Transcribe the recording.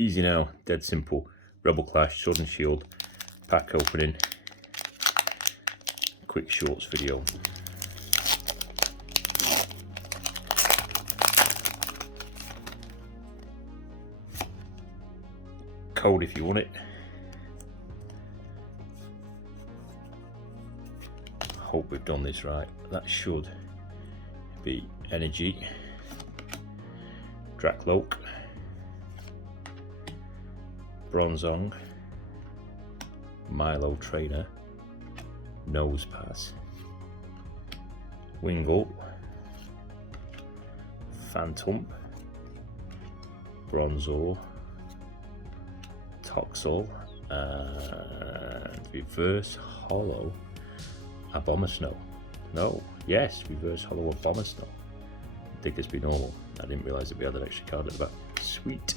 Easy now, dead simple. Rebel Clash, Sword and Shield, pack opening, quick shorts video. Code if you want it. Hope we've done this right. That should be Energy, Drakloak, Bronzong, Milo Trainer, Nosepass, Wingull, Phantom, Bronzor, Toxel, and Reverse Hollow Abomasnow. No, yes, Reverse Hollow Abomasnow. I think it's been normal. I didn't realise that we had that extra card at the back. Sweet.